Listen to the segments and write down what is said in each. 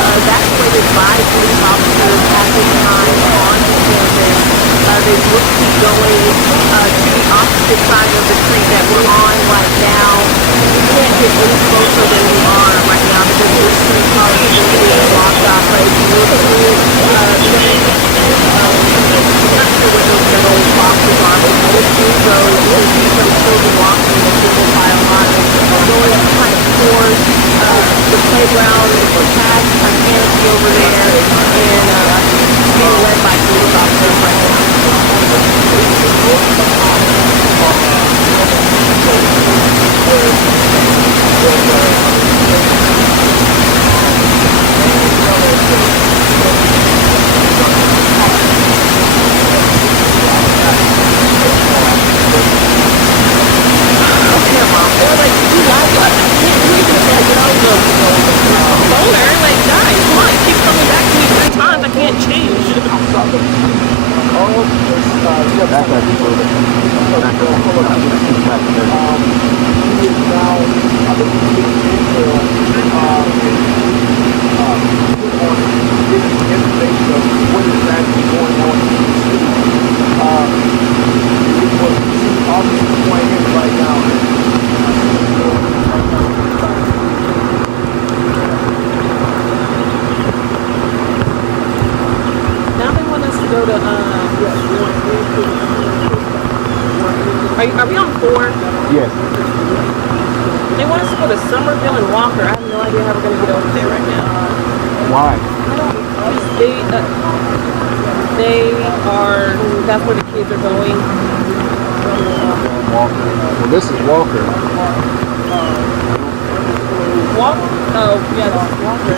Evacuated by police officers at this time on campus. They will keep going to the opposite side of the street that we're on right now. We can't get any closer than we are right now because this street car is being blocked off. But if you look through I'm not sure what those metal boxes are, but if you look through those, you can see some children walking in a single file line, going kind of towards the playground past a canopy over there, and being led by police officers right now. Are we on 4? Yes. They want us to go to Somerville and Walker. I have no idea how we're going to get over there right now. Why? That's where the kids are going. Walker. Well, this is Walker. Walker? Oh, yeah, this is Walker.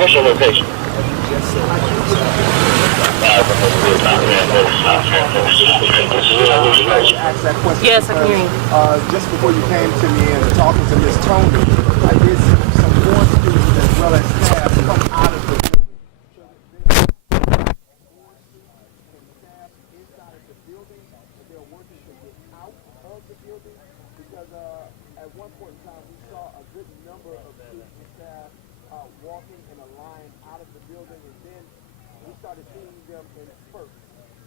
What's your location? Yes, I can hear you. Just before you came to me and talking to Miss Tony, I did see some more students as well as staff come out of the building. Staff inside of the building, they're working to get out of the building because at one point in time we saw a good number of students and staff walking in a line out of the building, and then we started seeing them in spurts.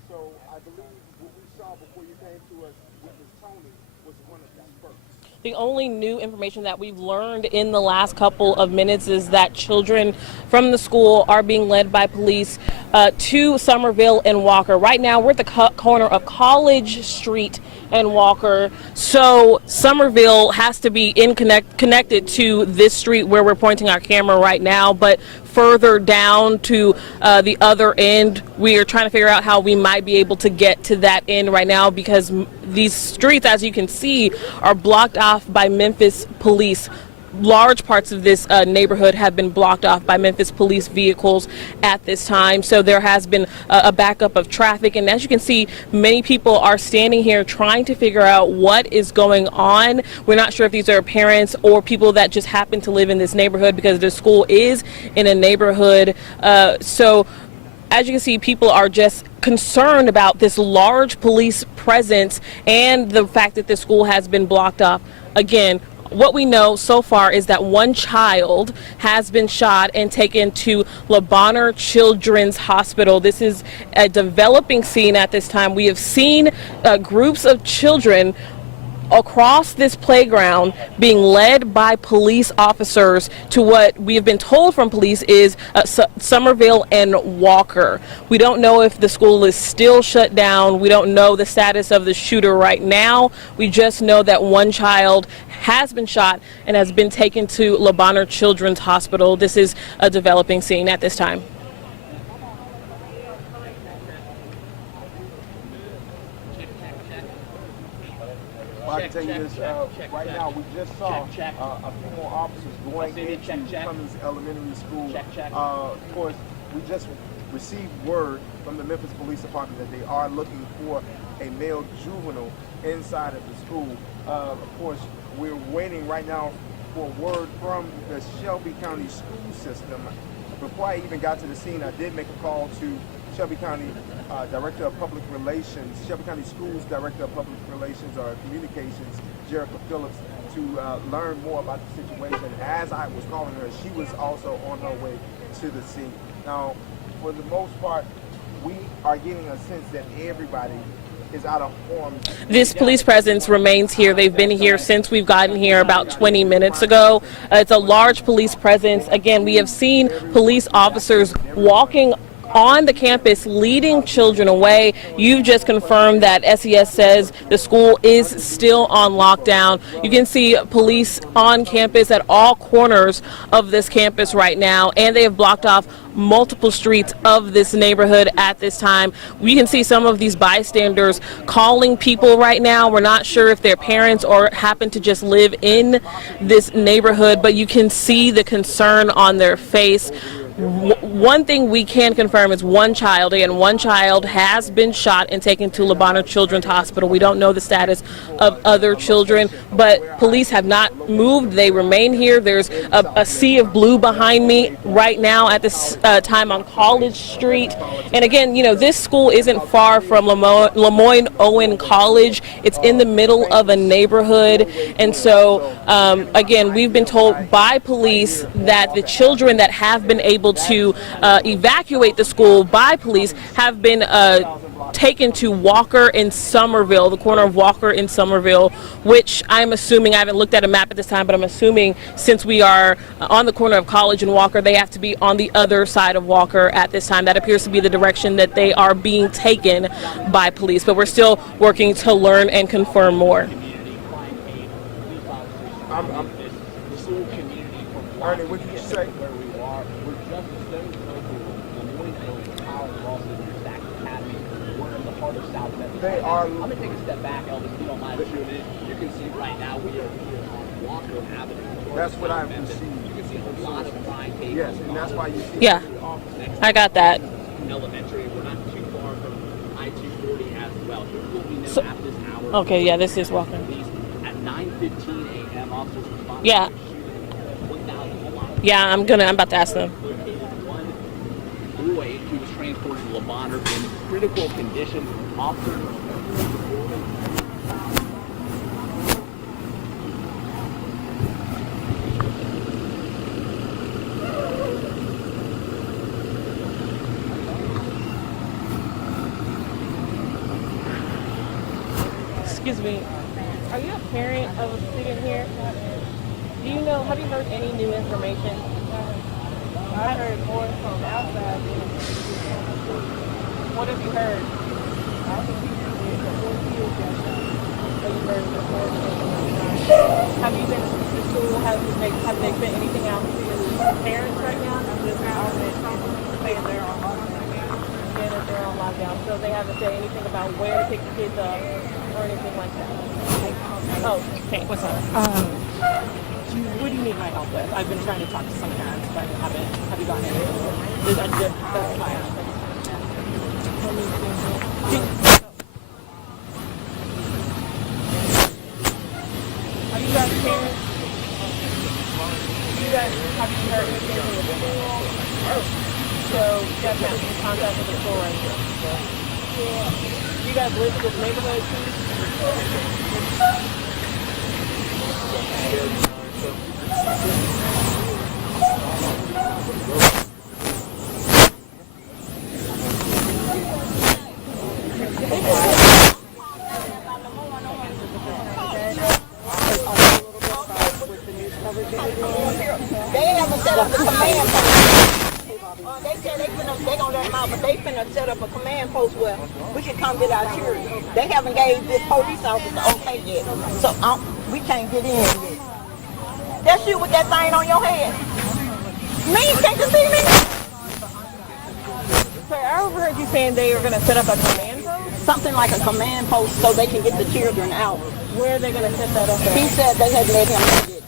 So I believe what we saw before you came to us with Ms. Tony was one of the spurts. The only new information that we've learned in the last couple of minutes is that children from the school are being led by police to Somerville and Walker. Right now, we're at the corner of College Street and Walker. So Somerville has to be connected to this street where we're pointing our camera right now. But further down to the other end, we are trying to figure out how we might be able to get to that end right now, because these streets, as you can see, are blocked off by Memphis police. Large parts of this neighborhood have been blocked off by Memphis police vehicles at this time. So there has been a backup of traffic. And as you can see, many people are standing here trying to figure out what is going on. We're not sure if these are parents or people that just happen to live in this neighborhood, because the school is in a neighborhood. So as you can see, people are just concerned about this large police presence and the fact that the school has been blocked off. Again, what we know so far is that one child has been shot and taken to Le Bonheur Children's Hospital. This is a developing scene at this time. We have seen groups of children across this playground being led by police officers to what we have been told from police is Somerville and Walker. We don't know if the school is still shut down. We don't know the status of the shooter right now. We just know that one child has been shot and has been taken to Le Bonheur Children's Hospital. This is a developing scene at this time. I can tell you this, right now we just saw a few more officers going into Cummings Elementary School. Of course, we just received word from the Memphis Police Department that they are looking for a male juvenile inside of the school. Of course, we're waiting right now for word from the Shelby County school system. Before I even got to the scene, I did make a call to Shelby County Director of Public Relations, Shelby County Schools Director of Public Relations or Communications, Jericho Phillip, to learn more about the situation. As I was calling her, she was also on her way to the scene. Now, for the most part, we are getting a sense that everybody is out of form. This police presence remains here. They've been here since we've gotten here about 20 minutes ago. It's a large police presence. Again, we have seen police officers walking on the campus leading children away. You've just confirmed that SES says the school is still on lockdown. You can see police on campus at all corners of this campus right now, and they have blocked off multiple streets of this neighborhood at this time. We can see some of these bystanders calling people right now. We're not sure if they're parents or happen to just live in this neighborhood, but you can see the concern on their face. One thing we can confirm is one child has been shot and taken to Le Bonheur Children's Hospital. We don't know the status of other children, but police have not moved. They remain here. There's a sea of blue behind me right now at this time on College Street. And again, you know, this school isn't far from Lemoyne-Owen College. It's in the middle of a neighborhood. And so, again, we've been told by police that the children that have been able to evacuate the school by police have been taken to Walker and Somerville, the corner of Walker and Somerville, which I'm assuming, I haven't looked at a map at this time, but I'm assuming since we are on the corner of College and Walker, they have to be on the other side of Walker at this time. That appears to be the direction that they are being taken by police, but we're still working to learn and confirm more. Ernie, what did you say? They are. I'm gonna take a step back, Elvis, if you don't mind shooting it. You can see right now we are on Walker Avenue. That's what I've perceived. You can see a lot of crime cases. Yes, and that's why you see. Yeah, I got that. Elementary, we're not too far from I-240 as well. Here will be So, at this hour. Okay, yeah, this is Walker. At 9:15 a.m., officers responded Yeah. to a shooting at 1,000 block. Yeah, I'm about to ask them. Located one boy who was transported to Le Bonheur in critical condition. Officers. Excuse me, are you a parent of a student here? Do you know, have you heard any new information? I heard more from outside. What have you heard? Have you been to the school? Have they sent anything out to your parents right now? Saying they're on lockdown. So they haven't said anything about where to pick the kids up or anything like that. Oh, okay. What's up? What do you need my help with? I've been trying to talk to some parents, but haven't. Have you gotten anything? That's fine. Are you guys parents? You guys, have you heard anything from the school? So you guys have some contact with the school right here. You guys live in this neighborhood too? They haven't set up the command post. They said they gonna let them out, but they finna set up a command post where we can come get our children. They haven't gave this police officer okay yet, so we can't get in yet. That's you with that thing on your head. Me, can't you see me? So I overheard you saying they were going to set up a command post? Something like a command post so they can get the children out. Where are they going to set that up at? He said they had let him get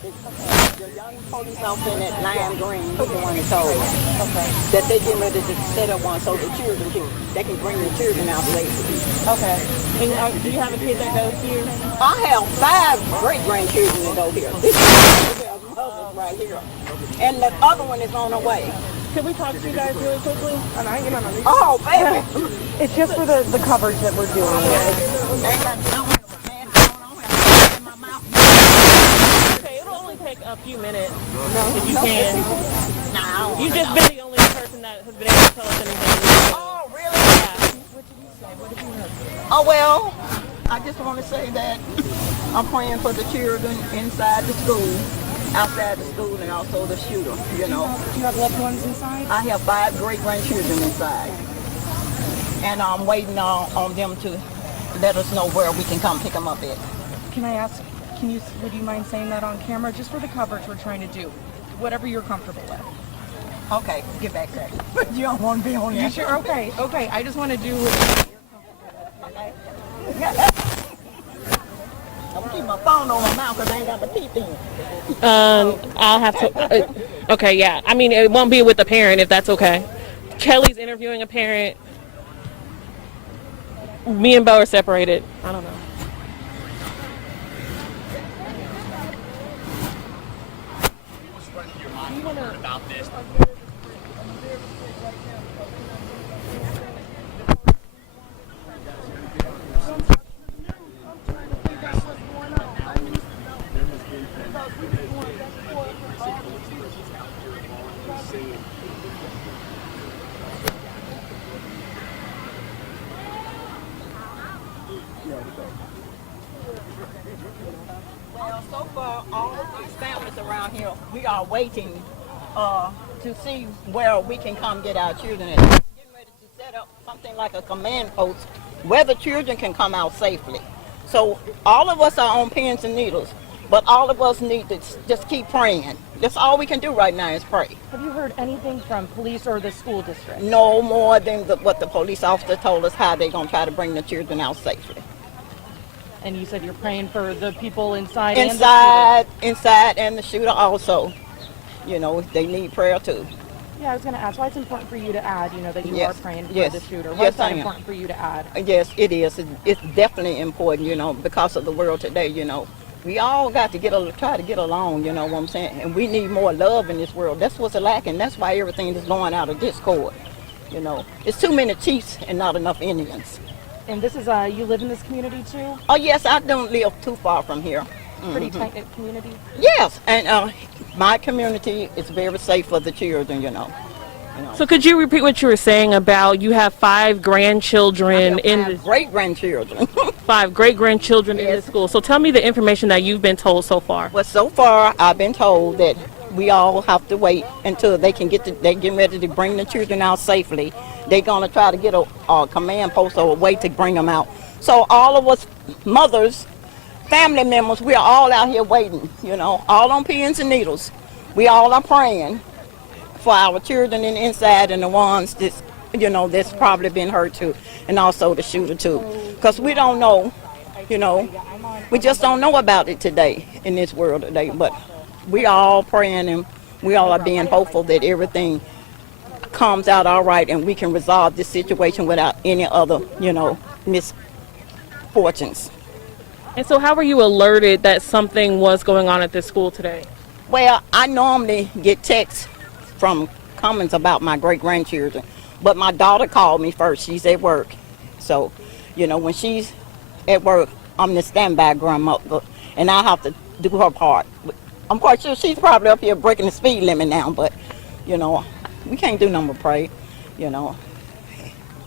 the young police officer at Lime Green, he's the one that told us that they getting ready to set up one so the children can bring the children out safely. Okay. And do you have a kid that goes here? I have 5 great-grandchildren that go here. This is right here. And the other one is on the way. Can we talk to you guys really quickly? Oh, baby. It's just for the coverage that we're doing. Okay, it'll only take a few minutes if you can. No. You've just been the only person that has been able to tell us anything. Oh, really? Yeah. What did you say? What did you hear? Oh, well, I just want to say that I'm praying for the children inside the school, outside the school, and also the shooter, you know. Do you have loved ones inside? I have 5 great-grandchildren inside. And I'm waiting on them to let us know where we can come pick them up at. Can I ask, would you mind saying that on camera, just for the coverage we're trying to do? Whatever you're comfortable with. Okay, get back there. But you don't want to be on there. You sure? Okay, I just want to do what I'm keeping my phone on my mouth because I ain't got my teeth in. I'll have to. Okay, yeah. I mean, it won't be with a parent if that's okay. Kelly's interviewing a parent. Me and Bo are separated. I don't know. What's your mind about this? Well, so far, all of these families around here, we are waiting to see where we can come get our children at. We're getting ready to set up something like a command post where the children can come out safely. So all of us are on pins and needles, but all of us need to just keep praying. That's all we can do right now is pray. Have you heard anything from police or the school district? No more than what the police officer told us how they're going to try to bring the children out safely. And you said you're praying for the people inside Inside and the shooter also. You know, they need prayer too. Yeah, I was going to ask why it's important for you to add, that you Yes, are praying for yes, the shooter. Why yes, is that I am. important for you to add? Yes, it is. It's definitely important, because of the world today, We all got to try to get along, you know what I'm saying? And we need more love in this world. That's what's lacking. That's why everything is going out of discord, It's too many chiefs and not enough Indians. And this is, you live in this community too? Oh, yes, I don't live too far from here. Pretty tight-knit community? Yes, and my community is very safe for the children, So could you repeat what you were saying about you have 5 grandchildren great-grandchildren. 5 great-grandchildren in the school. So tell me the information that you've been told so far. Well, so far, I've been told that we all have to wait until they can they're getting ready to bring the children out safely. They're going to try to get a command post or a way to bring them out. So all of us mothers, family members, we're all out here waiting, all on pins and needles. We all are praying for our children in the inside and the ones that's probably been hurt too, and also the shooter too. Because we don't know, we just don't know about it today in this world today. But we are all praying and we all are being hopeful that everything comes out all right and we can resolve this situation without any other, misfortunes. And so how were you alerted that something was going on at this school today? Well, I normally get texts from comments about my great-grandchildren, but my daughter called me first. She's at work. So, when she's at work, I'm the standby grandmother, and I have to do her part. I'm quite sure she's probably up here breaking the speed limit now, but, you know, we can't do nothing but pray, you know.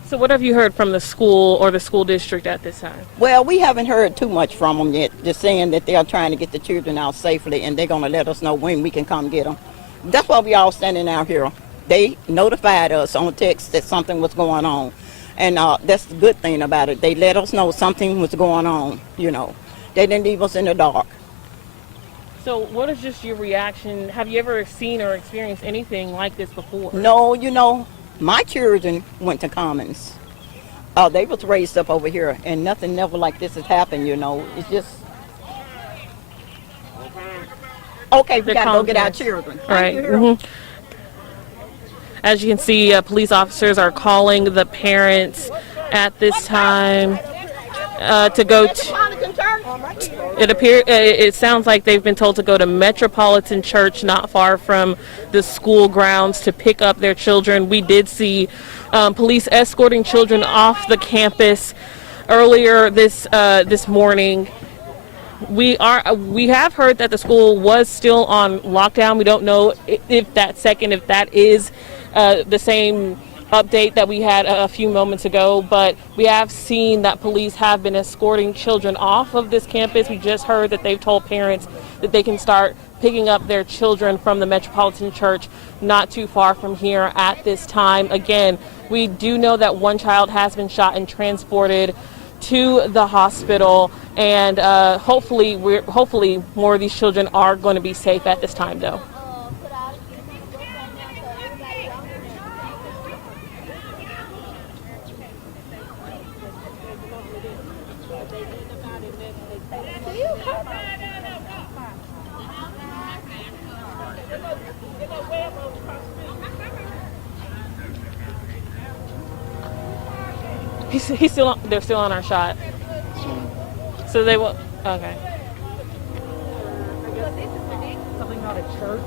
So what have you heard from the school or the school district at this time? Well, we haven't heard too much from them yet, just saying that they are trying to get the children out safely, and they're going to let us know when we can come get them. That's why we all standing out here. They notified us on text that something was going on, and that's the good thing about it. They let us know something was going on, you know. They didn't leave us in the dark. So what is just your reaction? Have you ever seen or experienced anything like this before? No, you know, my children went to Commons. They was raised up over here, and nothing never like this has happened, you know. It's just... Okay, we got to go get our children. Right. Mm-hmm. As you can see, police officers are calling the parents at this time to go to... It sounds like they've been told to go to Metropolitan Church, not far from the school grounds, to pick up their children. We did see police escorting children off the campus earlier this morning. We have heard that the school was still on lockdown. We don't know if that is the same update that we had a few moments ago, but we have seen that police have been escorting children off of this campus. We just heard that they've told parents that they can start picking up their children from the Metropolitan Church not too far from here at this time. Again, we do know that one child has been shot and transported to the hospital, and hopefully more of these children are going to be safe at this time, though. They're still on our shot. So they will. Okay. Something about a church.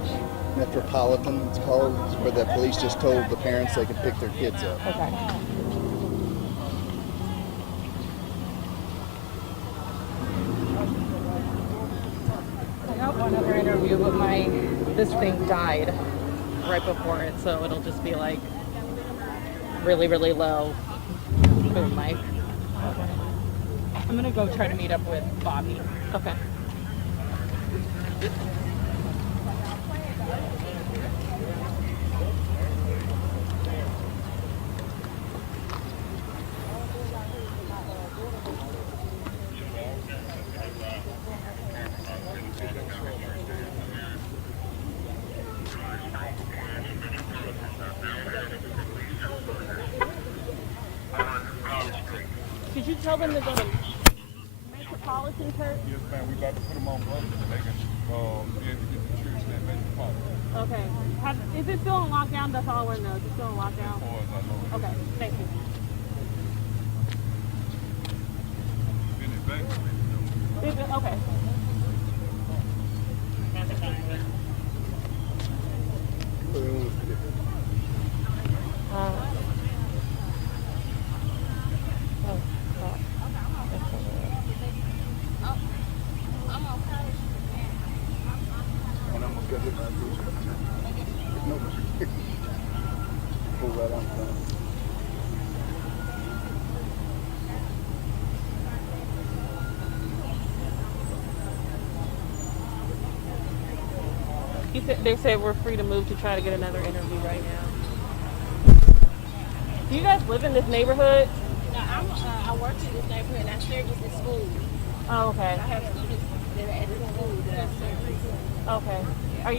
Metropolitan, it's called, where the police just told the parents they could pick their kids up. Okay. I got one other interview, but this thing died right before it, so it'll just be like really, really low. Boom mic. Okay. I'm gonna go try to meet up with Bobby. Okay. Did you tell them to go to Metropolitan Church? Yes, ma'am. We about to put them on buses and they can be able to get the church at Metropolitan. Okay. Is it still on lockdown? That's all I want to know. Is it still on lockdown? As far as I know. Okay. Thank you. Been evacuated. Okay. Pull right on front. They said we're free to move to try to get another interview right now. Do you guys live in this neighborhood? No, I work in this neighborhood and I service the school. Oh, okay. I have students that are at the school that I service. Okay. Are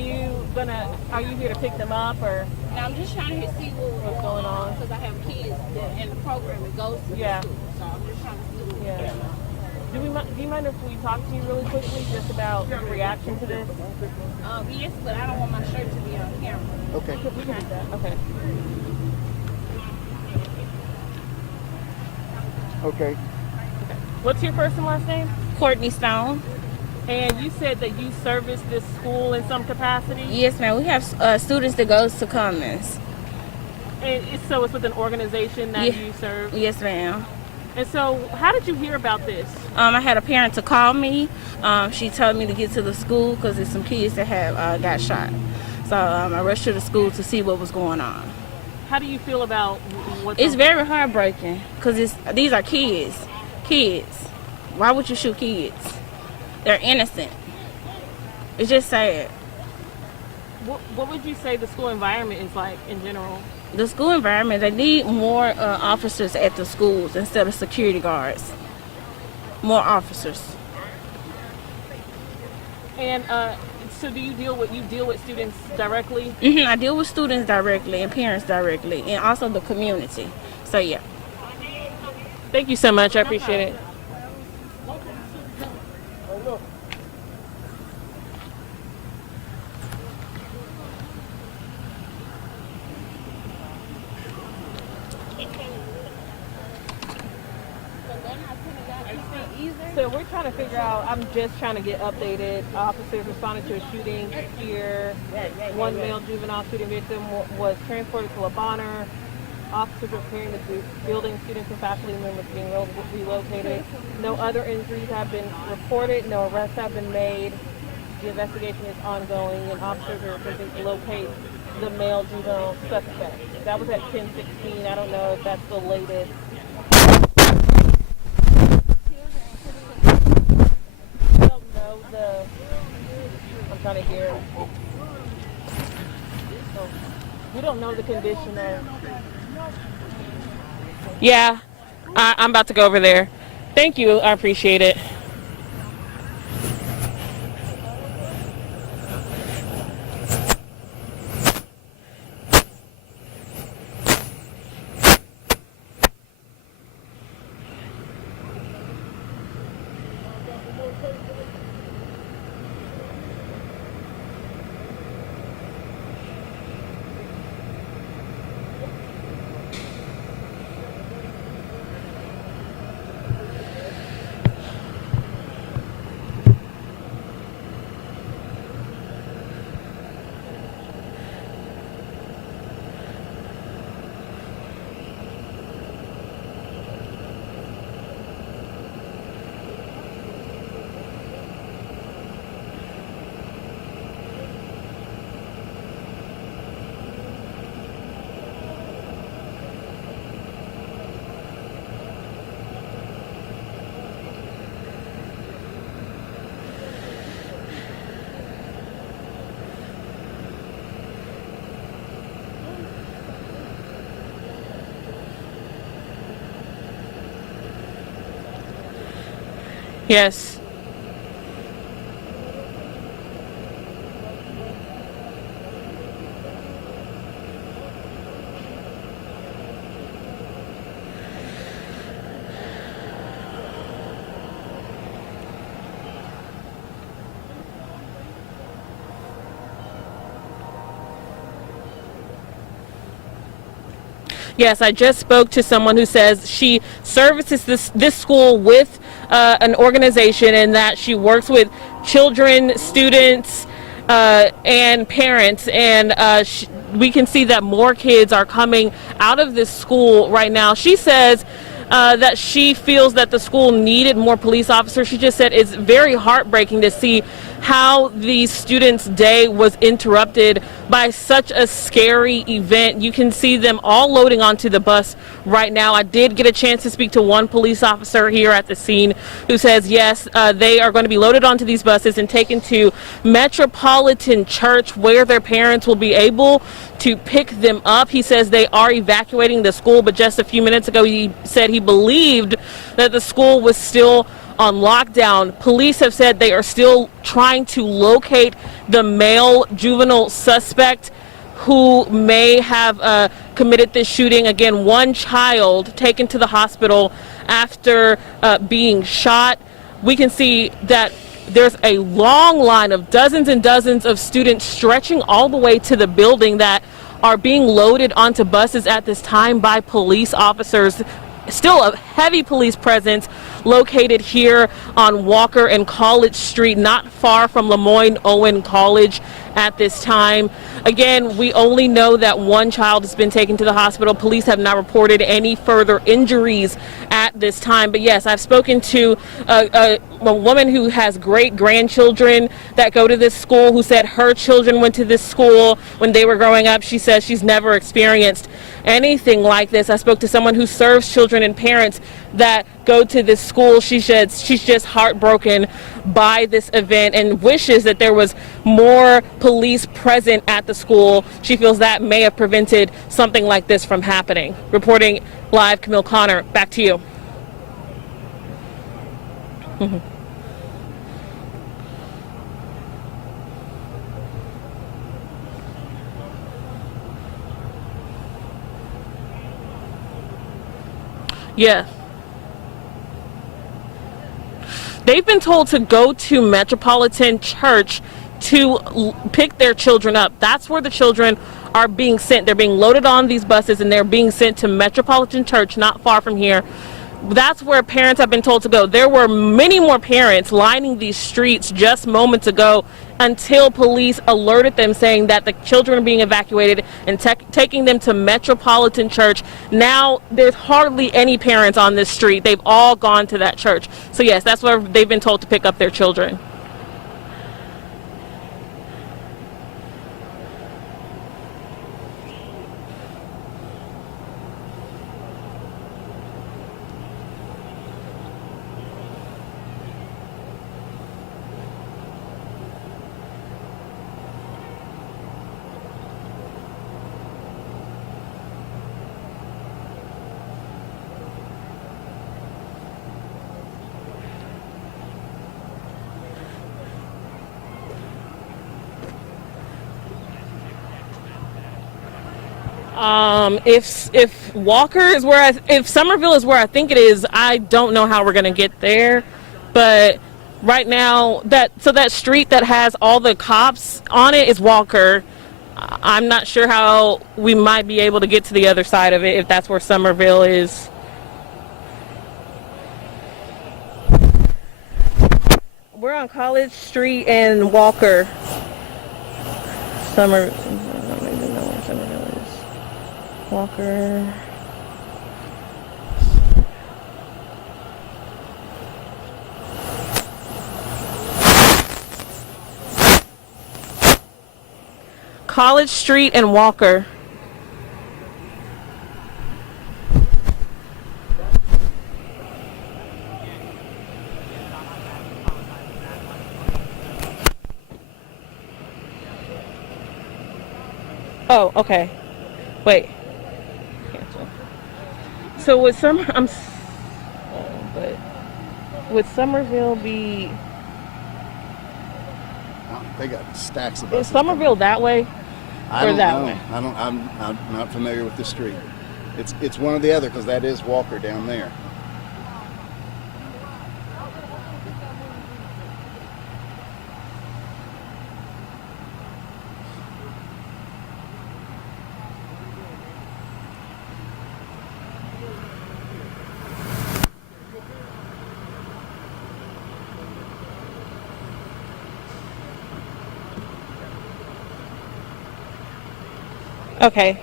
you here to pick them up, or? Now I'm just trying to see What's going on? because I have kids that in the program that goes to Yeah. the school. So I'm just trying to see what's Yeah. going on. Do you mind if we talk to you really quickly just about your reaction to this? Yes, but I don't want my shirt to be on camera. Okay. We can do that. Okay. Okay. What's your first and last name? Courtney Stone. And you said that you service this school in some capacity? Yes, ma'am. We have students that goes to Commons. And so it's with an organization that Yeah. you serve? Yes, ma'am. And so, how did you hear about this? I had a parent to call me. She told me to get to the school because there's some kids that have got shot. So I rushed to the school to see what was going on. How do you feel about what's It's very heartbreaking because these are kids. Kids. Why would you shoot kids? They're innocent. It's just sad. What would you say the school environment is like in general? The school environment, they need more officers at the schools instead of security guards. More officers. And so do you deal with students directly? I deal with students directly and parents directly and also the community. So yeah. Thank you so much. I appreciate it. So we're trying to figure out, I'm just trying to get updated. Officers responded to a shooting here. One male juvenile shooting victim was transported to LeBonner. Officers were preparing the building. Students and faculty members being relocated. No other injuries have been reported. No arrests have been made. The investigation is ongoing, and officers are attempting to locate the male juvenile suspect. That was at 10:16. I don't know if that's the latest. I'm trying to hear. So, we don't know the condition of. Yeah, I'm about to go over there. Thank you. I appreciate it. Yes. Yes, I just spoke to someone who says she services this school with an organization, and that she works with children, students, and parents, and we can see that more kids are coming out of this school right now. She says that she feels that the school needed more police officers. She just said it's very heartbreaking to see how the students' day was interrupted by such a scary event. You can see them all loading onto the bus right now. I did get a chance to speak to one police officer here at the scene who says yes, they are going to be loaded onto these buses and taken to Metropolitan Church, where their parents will be able to pick them up. He says they are evacuating the school, but just a few minutes ago he said he believed that the school was still on lockdown. Police have said they are still trying to locate the male juvenile suspect who may have committed this shooting. Again, one child taken to the hospital after being shot. We can see that there's a long line of dozens and dozens of students stretching all the way to the building that are being loaded onto buses at this time by police officers. still a heavy police presence located here on Walker and College Street, not far from Lemoyne Owen College at this time. Again, we only know that one child has been taken to the hospital. Police have not reported any further injuries at this time. But yes, I've spoken to a woman who has great grandchildren that go to this school, who said her children went to this school when they were growing up. She says she's never experienced anything like this. I spoke to someone who serves children and parents that go to this school. She said she's just heartbroken by this event and wishes that there was more police present at the school. She feels that may have prevented something like this from happening. Reporting live, Camille Connor, back to you. Yeah. They've been told to go to Metropolitan Church to pick their children up. That's where the children are being sent. They're being loaded on these buses and they're being sent to Metropolitan Church, not far from here. That's where parents have been told to go. There were many more parents lining these streets just moments ago until police alerted them, saying that the children are being evacuated and taking them to Metropolitan Church. Now there's hardly any parents on this street. They've all gone to that church. So yes, that's where they've been told to pick up their children. If Walker is where if Somerville is where I think it is, I don't know how we're gonna get there. But right now, that street that has all the cops on it is Walker. I'm not sure how we might be able to get to the other side of it if that's where Somerville is. We're on College Street and Walker. Walker. College Street and Walker. Oh, okay. Wait. So would would Somerville be? They got stacks of Is buses. Somerville that way? I or don't that know. way? I'm not familiar with the street. It's one or the other because that is Walker down there. Okay.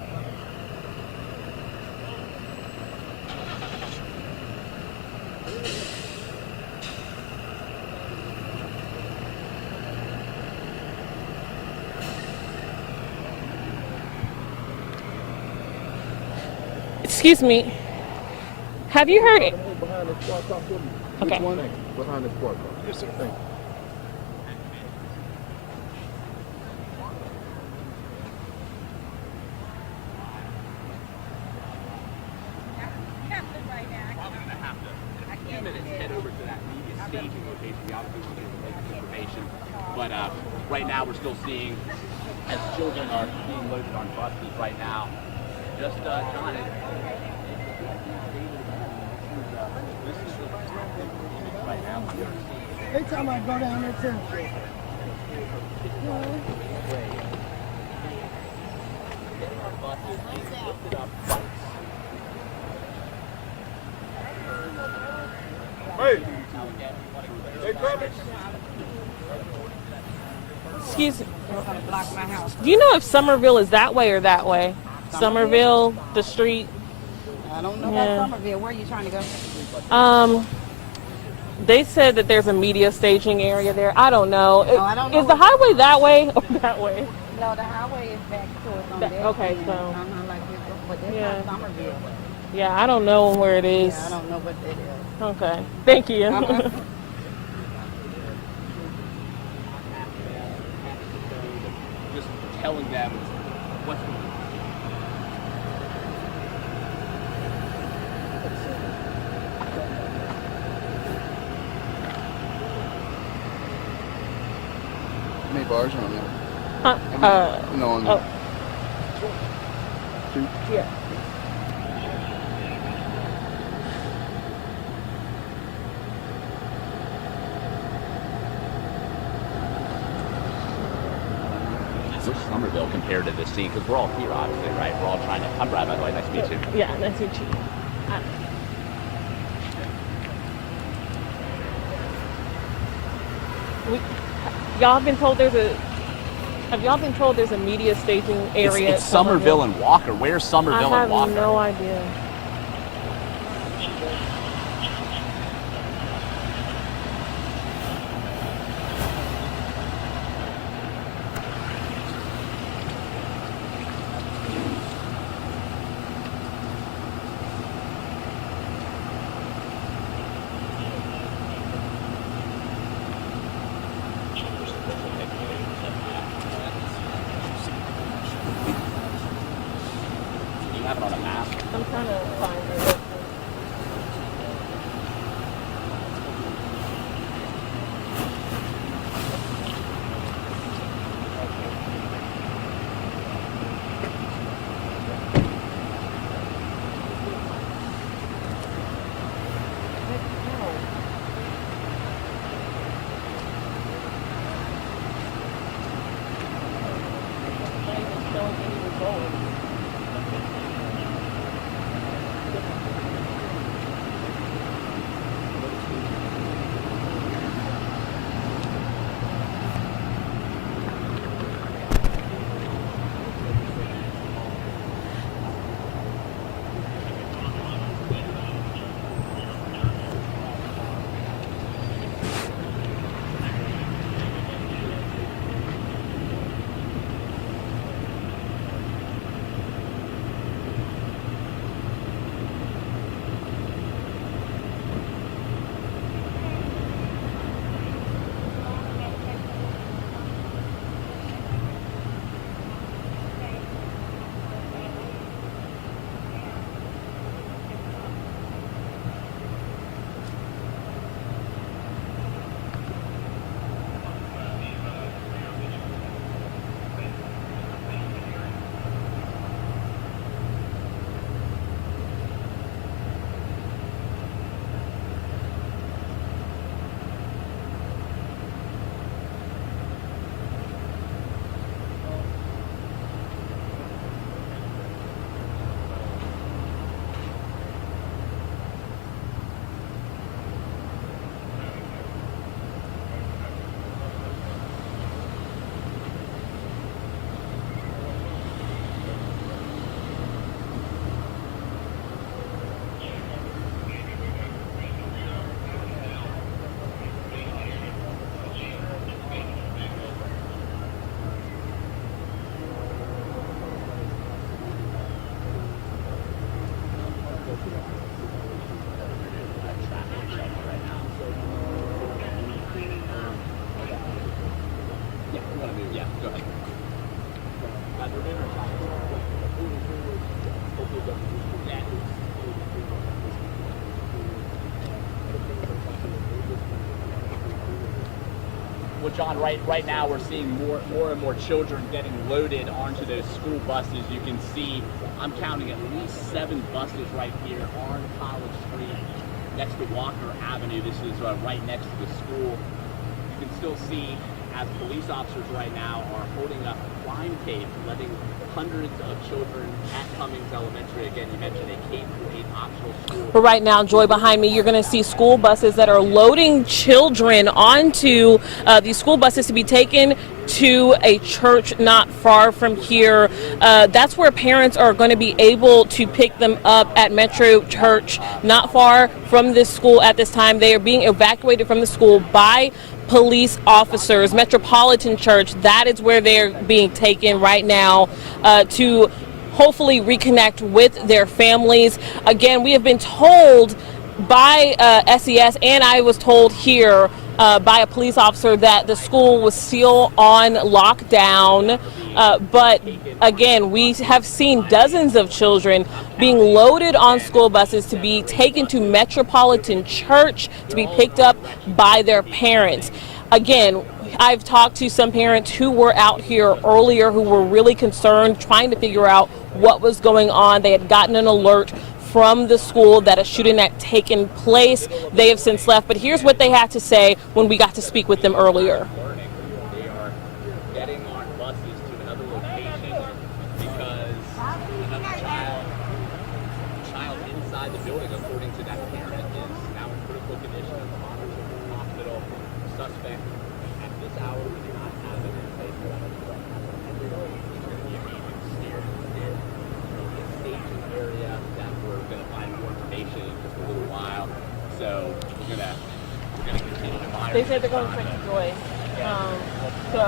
Excuse me. Have you heard it? Behind the squad car. Okay. Which one? Behind the squad car. Yes, sir. Thank you. But right now we're still seeing, as children are being loaded on buses right now, just John. This is the right now. Every time I go down there too. Excuse me. They're gonna block my house. Do you know if Somerville is that way or that way? Somerville, the street. I don't know Yeah. about Somerville. Where are you trying to go? They said that there's a media staging area there. I don't know. I don't know Is the what- highway that way or that way? No, the highway is back towards on That- that okay, end. so- Like this, but that's Yeah. not Somerville. Yeah, I don't know where it is. Yeah, I don't know what that is. Okay. Thank you. Uh-huh. Just telling them what's going on. How many bars are on there? No, on oh, two. yeah. Where's Somerville compared to this scene? Because we're all here, obviously, right? We're all trying to. I'm Brad, by the way. Nice to meet you. Yeah, nice to meet you. Y'all been told there's a. Have y'all been told there's a media staging area? It's at Somerville and Walker. Where's Somerville I and Walker? have no idea. You have it on a map. I'm trying to find it. Yeah, go ahead. Well, John, right now we're seeing more and more children getting loaded onto those school buses. You can see, I'm counting at least 7 buses right here on College Street, next to Walker Avenue. This is right next to the school. You can still see, as police officers right now are holding up crime tape, letting hundreds of children at Cummings Elementary, again, you mentioned a K-8 optional school, But right now, Joy, behind me, you're going to see school buses that are loading children onto these school buses to be taken to a church not far from here. That's where parents are going to be able to pick them up at Metro Church, not far from this school at this time. They are being evacuated from the school by police officers. Metropolitan Church, that is where they're being taken right now to hopefully reconnect with their families. Again, we have been told by SES, and I was told here by a police officer, that the school was still on lockdown. But again, we have seen dozens of children being loaded on school buses to be taken to Metropolitan Church to be picked up by their parents. Again, I've talked to some parents who were out here earlier who were really concerned, trying to figure out what was going on. They had gotten an alert from the school that a shooting had taken place. They have since left, but here's what they had to say when we got to speak with them earlier. They are getting on buses to another location because another child inside the building, according to that parent, is now in critical condition at the Monterey Hospital. Suspect at this hour we do not have it in place for that. It's going to be immediately steered in the staging area that we're going to find more information in just a little while. So we're going to continue to monitor. They said they're going to take Joy. So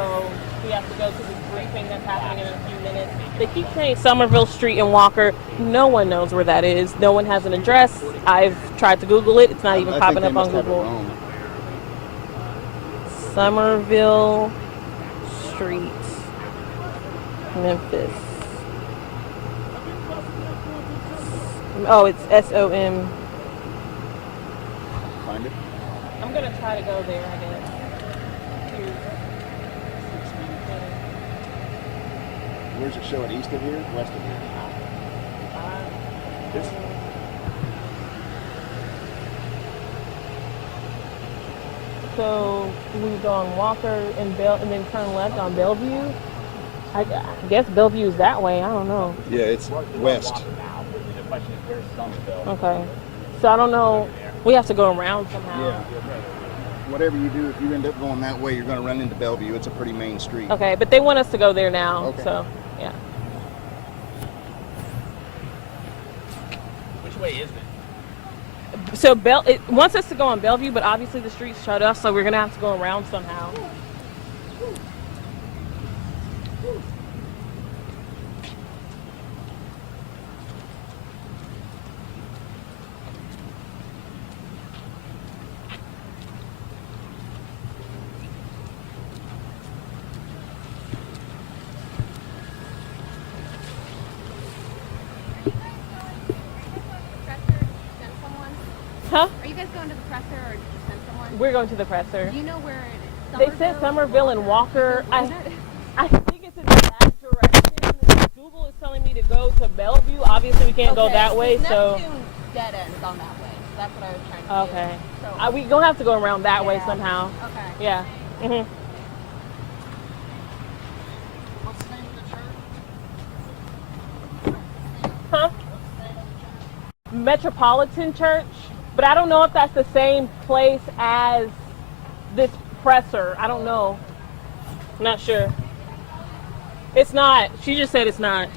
we have to go to this briefing that's happening in a few minutes. They keep saying Somerville Street and Walker. No one knows where that is. No one has an address. I've tried to Google it. It's not even popping up on Google. Somerville Street, Memphis. Oh, it's SOM. Find it. I'm gonna try to go there, I guess. Where's it show it? East of here? West of here? This. So moved on Walker and then turn left on Bellevue. I guess Bellevue is that way. I don't know. Yeah, it's west. Okay. So I don't know. We have to go around somehow. Yeah. Whatever you do, if you end up going that way, you're going to run into Bellevue. It's a pretty main street. Okay, but they want us to go there now. Okay. So, yeah. Which way is it? So it wants us to go on Bellevue, but obviously the street's shut off, so we're gonna have to go around somehow. Huh? Are you guys going to the presser or did you send someone? We're going to the presser. Do you know where it is? They said Somerville and Walker. I Walker? think it's in that direction. Google is telling me to go to Bellevue. Obviously, we can't go that way, so. Neptune dead ends on that way. So that's what I was trying to do. Okay. So, We gonna have to go around that way somehow. Okay. Yeah. Mhm. Huh? Metropolitan Church, but I don't know if that's the same place as this presser. I don't know. Not sure. It's not. She just said it's not.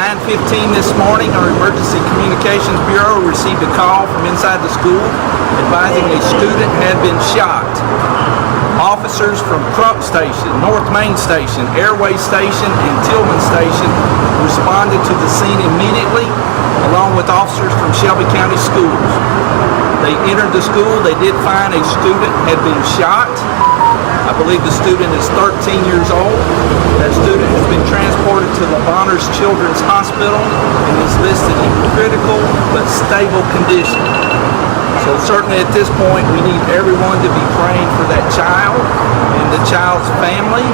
9:15 this morning, our Emergency Communications Bureau received a call from inside the school advising a student had been shot. Officers from Crump Station, North Main Station, Airway Station, and Tillman Station responded to the scene immediately, along with officers from Shelby County Schools. They entered the school. They did find a student had been shot. I believe the student is 13 years old. That student has been transported to the Bonner's Children's Hospital and is listed in critical but stable condition. So certainly at this point, we need everyone to be praying for that child and the child's family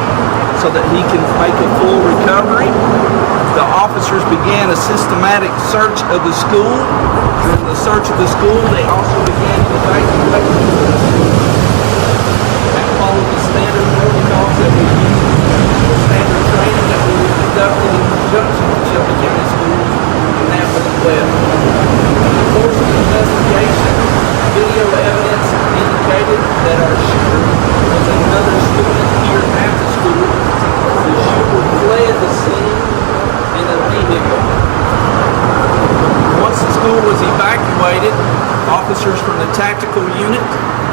so that he can make a full recovery. The officers began a systematic search of the school. During the search of the school, they also began to evacuate. That followed the standard protocols that we use, the standard training that we conducted in conjunction with Shelby County Schools, and that was well. In the course of the investigation, video evidence indicated that our shooter was another student here at the school. The shooter fled the scene in a vehicle. Once the school was evacuated, officers from the tactical unit,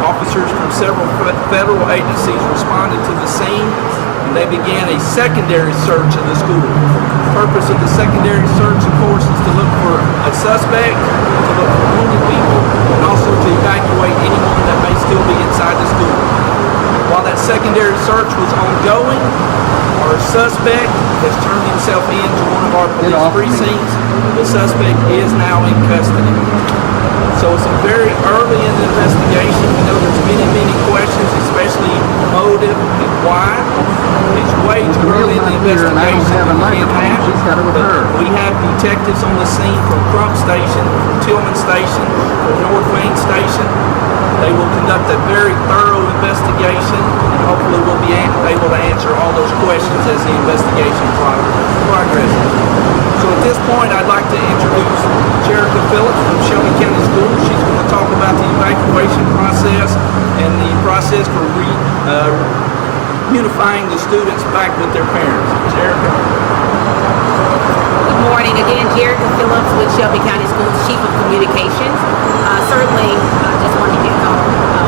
officers from several federal agencies responded to the scene, and they began a secondary search of the school. The purpose of the secondary search, of course, is to look for a suspect, to look for wounded people, and also to evacuate anyone that may still be inside the school. While that secondary search was ongoing, our suspect has turned himself in to one of our police precincts. The suspect is now in custody. So it's very early in the investigation. We know there's many questions, especially motive and why. It's way too early in the investigation. We have detectives on the scene from Crump Station, from Tillman Station, from North Main Station. They will conduct a very thorough investigation, and hopefully we'll be able to answer all those questions as the investigation progresses. So at this point, I'd like to introduce Jericho Phillip from Shelby County Schools. She's going to talk about the evacuation process and the process for unifying the students back with their parents. Jericho. Good morning. Again, Jericho Phillip with Shelby County Schools, Chief of Communications. Certainly, just want to echo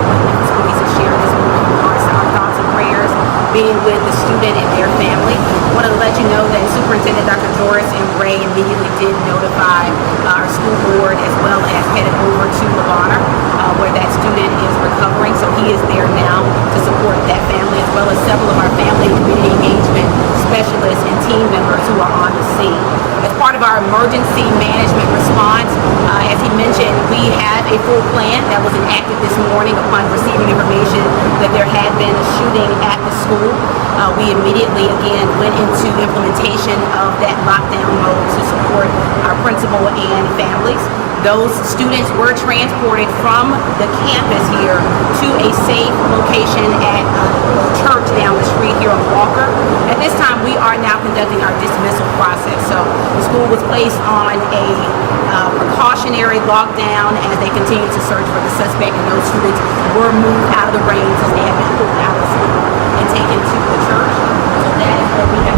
what Memphis Police has shared this morning. Our thoughts and prayers being with the student and their family. I want to let you know that Superintendent Dr. Doris M. Ray immediately did notify our school board as well as headed over to Bonner where that student is recovering. So he is there now to support that family as well as several of our family and community engagement specialists and team members who are on the scene. As part of our emergency management response, as he mentioned, we have a full plan that was enacted this morning upon receiving information that there had been a shooting at the school. We immediately again went into implementation of that lockdown mode to support our principal and families. Those students were transported from the campus here to a safe location at a church down the street here on Walker. At this time, we are now conducting our dismissal process. So the school was placed on a precautionary lockdown as they continue to search for the suspect, and those students were moved out of the range as they had been pulled out of the school and taken to the church. So that is what we have